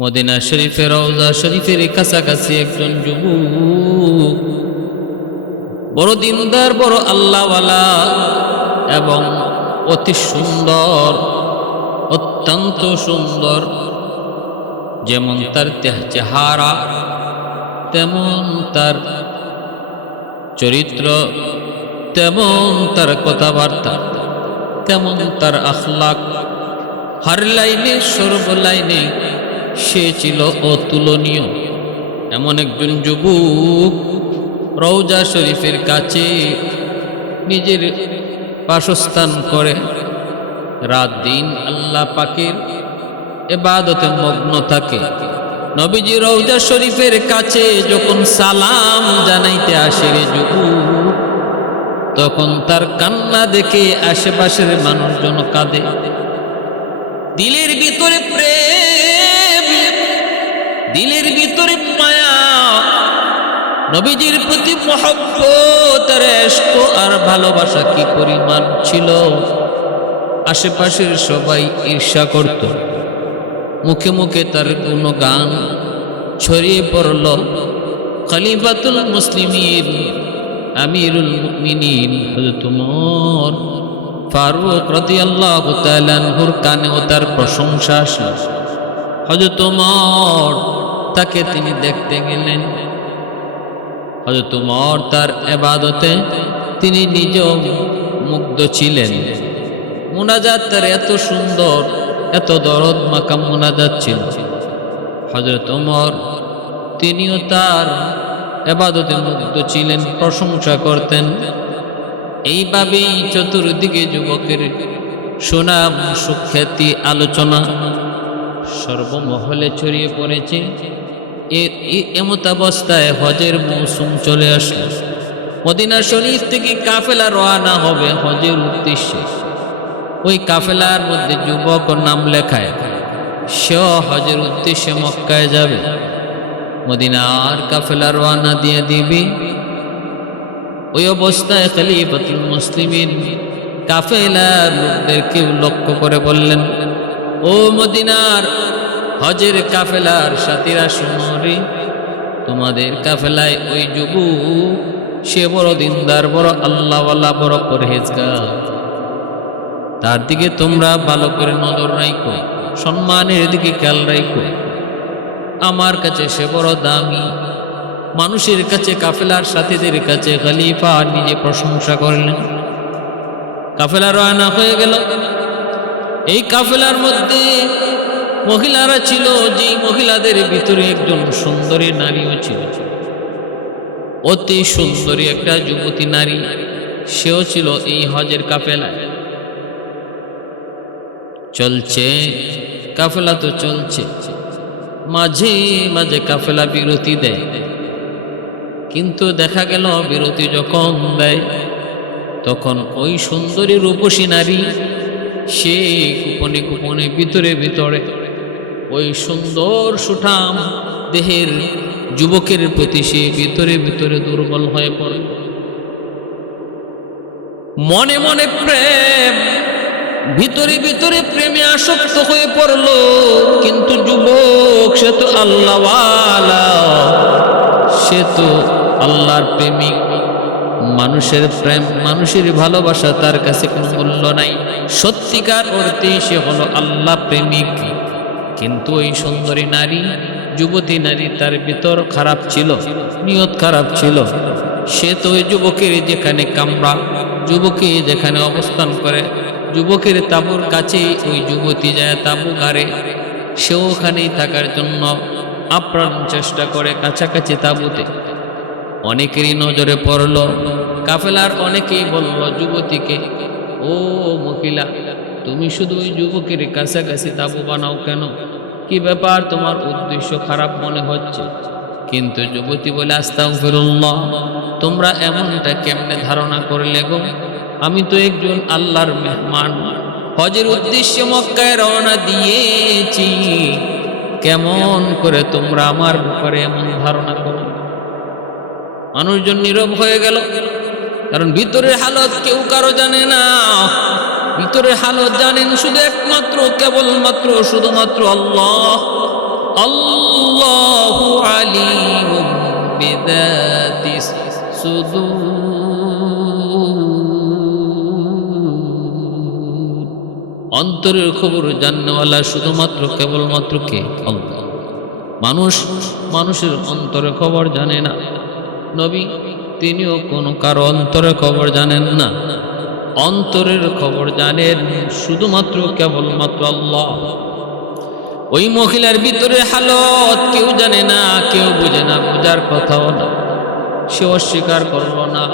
Medina শরীফের রওজা শরীফের কাছাকাছি একজন যুবক। বড় দিনদার, বড় আল্লাহওয়ালা এবং অতি সুন্দর, অত্যন্ত সুন্দর। যেমন তার চেহারা, তেমন তার চরিত্র, তেমন তার কথাবার্তা, তেমন তার আখলাক। হার লাইনে, সর্ব লাইনে সে ছিল অতুলনীয়। এমন একজন যুবক রৌজা শরীফের কাছে নিজের বাসস্থান করে। রাত দিন আল্লাহ পাকের এবাদতে মগ্ন থাকে। নবীজি রৌজা শরীফের কাছে যখন সালাম জানাইতে আসে রে তখন তার কান্না দেখে আশেপাশের মানুষজন কাঁদে। দিলের ভিতরে দিলের ভিতরে মায়া। নবীজির প্রতি মহব্বত এশক আর ভালোবাসা কি পরিমাণ ছিল? আশেপাশের সবাই ঈর্ষা করত। মুখে মুখে তার কোনো গান ছড়িয়ে পড়ল। খলিফাতুল মুসলিমিন, আমিরুল মুমিনিন, হযরত ওমর ফারুক রাদিয়াল্লাহু তাআলা আনহুর কানেও তার প্রশংসা আসে হযরত ওমর তাকে তিনি দেখতে গেলেন। হযরত ওমর তার এবাদতে তিনি নিজেও মুগ্ধ ছিলেন। মোনাজাত তার এত সুন্দর, এত দরদ মাকাম মুনাজাত ছিল। হযরত ওমর তিনিও তার এবাদতে মুগ্ধ ছিলেন, প্রশংসা করতেন। এইভাবেই চতুর্দিকে যুবকের সুনাম, সুখ্যাতি, আলোচনা সর্বমহলে ছড়িয়ে পড়েছে। এ- এ- এমতাবস্থায় হজের মৌসুম চলে আসলো মদিনা শরীফ থেকে কাফেলা রওনা হবে হজের উদ্দেশ্যে। ওই কাফেলার মধ্যে যুবক নাম লেখায়। সেও হজের উদ্দেশ্যে মক্কায় যাবে। মদিনার কাফেলা রওনা দিয়ে দিবি। ওই অবস্থায় খলিফাতুল মুসলিমিন কাফেলার লোকদেরকে লক্ষ্য করে বললেন, ও মদিনার হজের কাফেলার সাথীরা শুনরি তোমাদের কাফেলায় ওই যুবু, সে বড় দিনদার, বড় আল্লাহওয়ালা, বড় পরহেজগার। তার দিকে তোমরা ভালো করে নজর রাখো সম্মানের দিকে খেয়াল রাখো আমার কাছে সে বড় দামি। মানুষের কাছে, কাফেলার সাথীদের কাছে খলিফা নিজে প্রশংসা করলেন। কাফেলা রওনা হয়ে গেল। এই কাফেলার মধ্যে মহিলারা ছিল যে মহিলাদের ভিতরে একজন সুন্দরী নারীও ছিল। অতি সুন্দরী একটা যুবতী নারী, সেও ছিল এই হজের কাফেলায়। চলছে, কাফেলা তো চলছে। মাঝে মাঝে কাফেলা বিরতি দেয়। কিন্তু দেখা গেল বিরতি যখন দেয়, তখন ওই সুন্দরী রূপসী নারী, সে গোপনে গোপনে ভিতরে ভিতরে ওই সুন্দর সুঠাম দেহের যুবকের প্রতি সে ভিতরে ভিতরে দুর্বল হয়ে পড়ে। মনে মনে প্রেম, ভিতরে ভিতরে প্রেমে আসক্ত হয়ে পড়ল, কিন্তু যুবক সে তো আল্লাহওয়ালা, সে তো আল্লাহর প্রেমিক। মানুষের প্রেম, মানুষের ভালোবাসা তার কাছে কোনো মূল্য নাই। সত্যিকার অর্থে সে হলো আল্লাহ প্রেমিক। কিন্তু ওই সুন্দরী নারী, যুবতী নারী তার ভিতর খারাপ ছিল, নিয়ত খারাপ ছিল। সে তো ওই যুবকের যেখানে কামরা, যুবকে যেখানে অবস্থান করে, যুবকের তাবুর কাছেই ওই যুবতী যায় তাবু গাড়ে সে ওখানেই থাকার জন্য আপ্রাণ চেষ্টা করে কাছাকাছি তাবুতে। অনেকেরই নজরে পড়ল, কাফেলার অনেকেই বলল, যুবতীকে, ও মহিলা তুমি শুধু ওই যুবকের কাছাকাছি তাবু বানাও কেন? কি ব্যাপার তোমার উদ্দেশ্য খারাপ মনে হচ্ছে? কিন্তু যুবতী বলে আস্তাও ফিরুল্লাহ তোমরা এমনটা কেমনে ধারণা করলে গো? আমি তো একজন আল্লাহর মেহমান। হজের উদ্দেশ্যে মক্কায় রওনা দিয়েছি। কেমন করে তোমরা আমার ব্যাপারে এমন ধারণা করো? মানুষজন নীরব হয়ে গেল। কারণ ভিতরের হালত কেউ কারও জানে না। ভিতরের হালত জানেন শুধু একমাত্র, কেবলমাত্র, শুধুমাত্র আল্লাহ। আল্লাহু বিদাতিস সুদূর। অন্তরের খবর জাননেওয়ালা শুধুমাত্র, কেবলমাত্র কে? আল্লাহ। মানুষ মানুষের অন্তরের খবর জানে না। নবী, তিনিও কোনো কারও অন্তরের খবর জানেন না। অন্তরের খবর জানেন শুধুমাত্র কেবলমাত্র আল্লাহ। ওই মহিলার ভিতরে হালত কেউ জানে না, কেউ বুঝে না, বোঝার কথাও না। সে অস্বীকার করল না।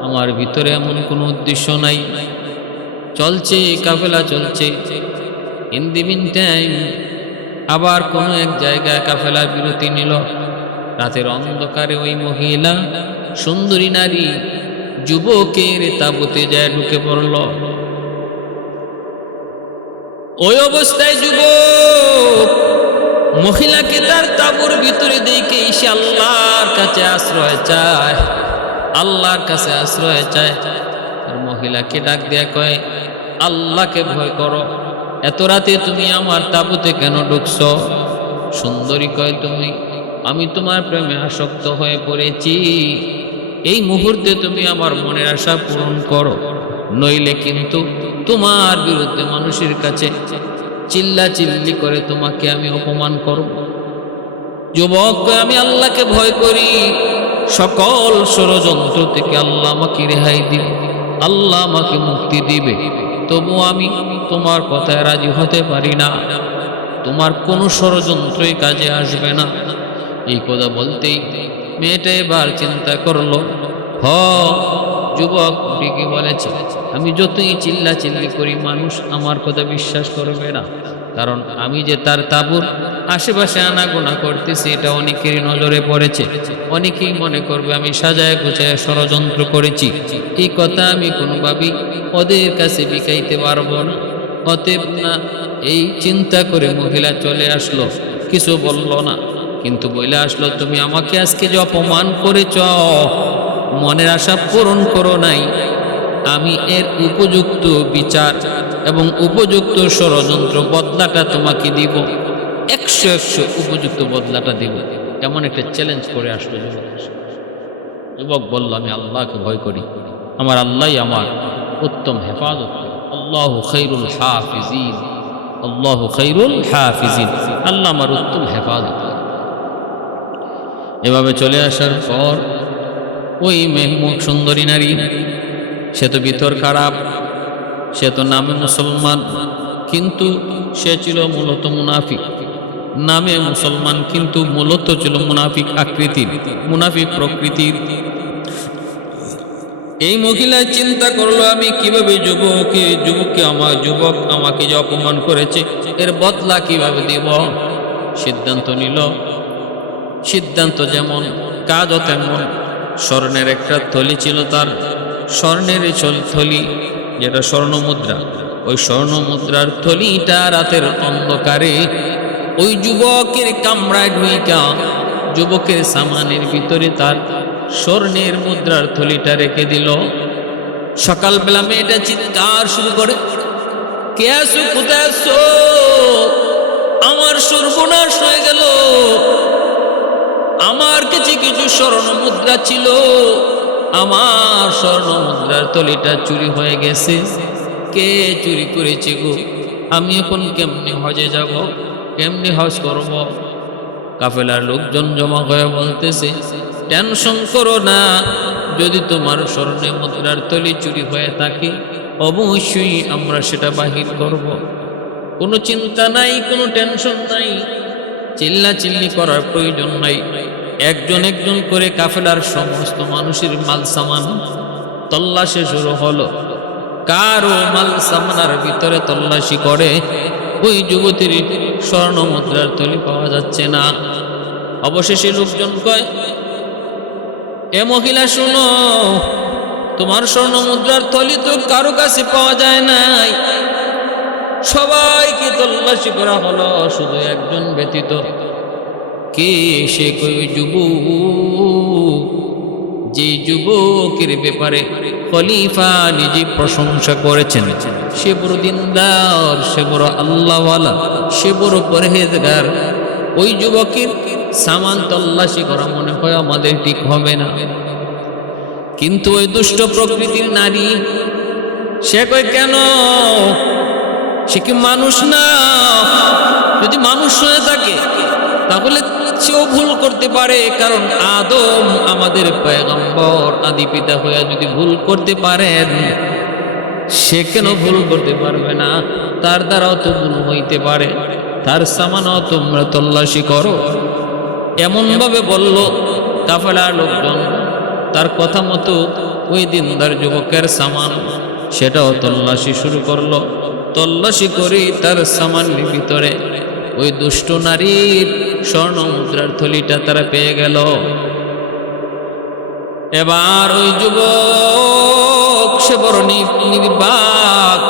আমার ভিতরে এমন কোনো উদ্দেশ্য নাই। চলছে, কাফেলা চলছে। ইন দি মিন টাইম আবার কোনো এক জায়গায় কাফেলা বিরতি নিল। রাতের অন্ধকারে ওই মহিলা, সুন্দরী নারী যুবকের তাবুতে যায় ঢুকে পড়ল। ওই অবস্থায় যুবক মহিলাকে তার তাবুর ভিতরে দেখে সে আল্লাহর কাছে আশ্রয় চায়। আল্লাহর কাছে আশ্রয় চায়। আর মহিলাকে ডাক দেয়া কয়, আল্লাহকে ভয় করো। এত রাতে তুমি আমার তাবুতে কেন ঢুকছ? সুন্দরী কয়, তুমি, আমি তোমার প্রেমে আসক্ত হয়ে পড়েছি। এই মুহূর্তে তুমি আমার মনের আশা পূরণ করো। নইলে কিন্তু তোমার বিরুদ্ধে মানুষের কাছে চিল্লা চিল্লি করে তোমাকে আমি অপমান করব। যুবক, আমি আল্লাহকে ভয় করি। সকল ষড়যন্ত্র থেকে আল্লাহ আমাকে রেহাই দিবে। আল্লাহ আমাকে মুক্তি দিবে। তবু আমি তোমার কথায় রাজি হতে পারি না। তোমার কোনো ষড়যন্ত্রই কাজে আসবে না। এই কথা বলতেই মেয়েটা এবার চিন্তা করল হ যুবক ঠিকই বলেছে। আমি যতই চিল্লা চিল্লি করি, মানুষ আমার কথা বিশ্বাস করবে না। কারণ আমি যে তার তাবুর আশেপাশে আনাগোনা করতেছি, এটা অনেকেরই নজরে পড়েছে। অনেকেই মনে করবে আমি সাজায় গোছায় ষড়যন্ত্র করেছি। এই কথা আমি কোনোভাবেই ওদের কাছে বিকাইতে পারব না। অতএব না, এই চিন্তা করে মহিলা চলে আসলো। কিছু বলল না। কিন্তু বলে আসলো, তুমি আমাকে আজকে যে অপমান করেছ, মনের আশা পূরণ করো নাই। আমি এর উপযুক্ত বিচার এবং উপযুক্ত ষড়যন্ত্র বদলাটা তোমাকে দিব। একশো একশো উপযুক্ত বদলাটা দিব। এমন একটা চ্যালেঞ্জ করে আসলো যুবক। যুবক বলল, আমি আল্লাহকে ভয় করি। আমার আল্লাহই আমার উত্তম হেফাজত। আল্লাহ খৈরুল হাফিজিন। আল্লাহ খৈরুল হাফিজিন। আল্লাহ আমার উত্তম হেফাজত। এভাবে চলে আসার পর, ওই মেহমুখ সুন্দরী নারী, সে তো ভিতর খারাপ, সে তো নামে মুসলমান, কিন্তু সে ছিল মূলত মুনাফিক। নামে মুসলমান, কিন্তু মূলত ছিল মুনাফিক আকৃতির, মুনাফিক প্রকৃতির। এই মহিলা চিন্তা করল, আমি কীভাবে যুবকে যুবককে আমার যুবক আমাকে যে অপমান করেছে, এর বদলা কীভাবে দিব? সিদ্ধান্ত নিল। সিদ্ধান্ত যেমন কাজও তেমন। স্বর্ণের একটা থলি ছিল তার। স্বর্ণের থলি, যেটা স্বর্ণ মুদ্রা ওই স্বর্ণ মুদ্রার থলিটা রাতের অন্ধকারে ওই যুবকের কামড়ায় ঢুইকা, যুবকের সামানের ভিতরে তার স্বর্ণের মুদ্রার থলিটা রেখে দিল। সকালবেলা মেয়েটা চিৎকার শুরু করে, কে আসো কোথায় আসো আমার সর্বনাশ হয়ে গেল। আমার কাছে কিছু স্বর্ণ মুদ্রা ছিল। আমার স্বর্ণ মুদ্রার তলিটা চুরি হয়ে গেছে। কে চুরি করেছে গো? আমি এখন কেমনি হজে যাব? কেমনি হজ করব? কাফেলার লোকজন জমা হয়ে বলতেছে, টেনশন করো না। যদি তোমার স্বর্ণে মুদ্রার তলি চুরি হয়ে থাকে, অবশ্যই আমরা সেটা বাহির করব। কোনো চিন্তা নাই, কোনো টেনশন নাই। চিল্লা চিল্লি করার প্রয়োজন নাই। একজন একজন করে কাফেলার সমস্ত মানুষের মাল সামান তল্লাশি শুরু হলো। কারও মাল সামানার ভিতরে তল্লাশি করে, ওই যুবতীর স্বর্ণ মুদ্রার তলি পাওয়া যাচ্ছে না। অবশেষে লোকজন কয়, এ মহিলা, শুনো, তোমার স্বর্ণ মুদ্রার থলি তো কারও কাছে পাওয়া যায় নাই। সবাইকে তল্লাশি করা হলো, শুধু একজন ব্যতীত কে সে যুবক? যে যুবকের ব্যাপারে খলিফা নিজে প্রশংসা করেছেন, সে বড় দিনদার, সে বড় আল্লাহওয়ালা, সে বড় পরহেজগার। ওই যুবকের সামান তল্লাশি করা মনে হয় আমাদের ঠিক হবে না। কিন্তু ওই দুষ্ট প্রকৃতির নারী, সে কয়, কেন? সে কি মানুষ না? যদি মানুষ হয়ে থাকে, তাহলে সেও ভুল করতে পারে, কারণ আদম আমাদের পয়গম্বর আদি পিতা হয়ে যদি ভুল করতে পারেন, সে কেন ভুল করতে পারবে না? তার দ্বারাও তো ভুল হইতে পারে, তার সামানও তোমরা তল্লাশি করো। এমন ভাবে বলল কাফেলার লোকজন, তার কথা মতো ওই দিনদার যুবকের সামান, সেটাও তল্লাশি শুরু করল। তল্লাশি করি তার সামানের ভিতরে ওই দুষ্ট নারীর স্বর্ণ মুদ্রার থলিটা তারা পেয়ে গেল। এবার ওই যুবক, সে বড় নির্বাক,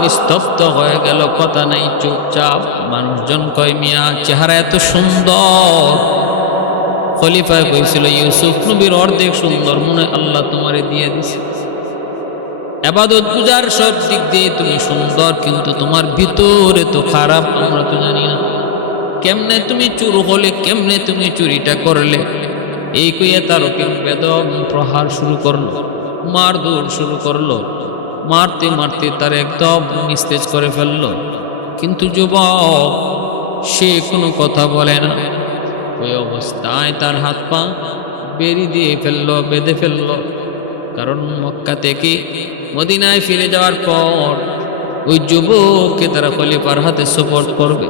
নিস্তব্ধ হয়ে গেল। কথা নাই, চুপচাপ। মানুষজন কয়, মিয়া, চেহারা এত সুন্দর। খলিফায় কইছিল, ইউসুফ নবীর অর্ধেক সুন্দর, মনে আল্লাহ তোমারে দিয়ে দিছে। এবাদত পূজার সব দিক দিয়ে তুমি সুন্দর, কিন্তু তোমার ভিতরে তো খারাপ, আমরা তো জানি না। কেমনে তুমি চুর হলে, কেমনে তুমি চুরিটা করলে? এই কইয়া তার বেদম প্রহার শুরু করল মারধর শুরু করল, মারতে মারতে তার একদম নিস্তেজ করে ফেলল। কিন্তু যুবক, সে কোনো কথা বলে না। ওই অবস্থায় তার হাত পা বেরি দিয়ে ফেলল, বেঁধে ফেলল। কারণ মক্কা থেকে মদিনায় ফিরে যাওয়ার পর ওই যুবককে তারা খলিফার হাতে সুপোর্ট করবে।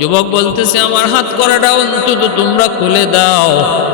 যুবক বলতেছে আমার হাত করাটা অন্তত তোমরা খুলে দাও।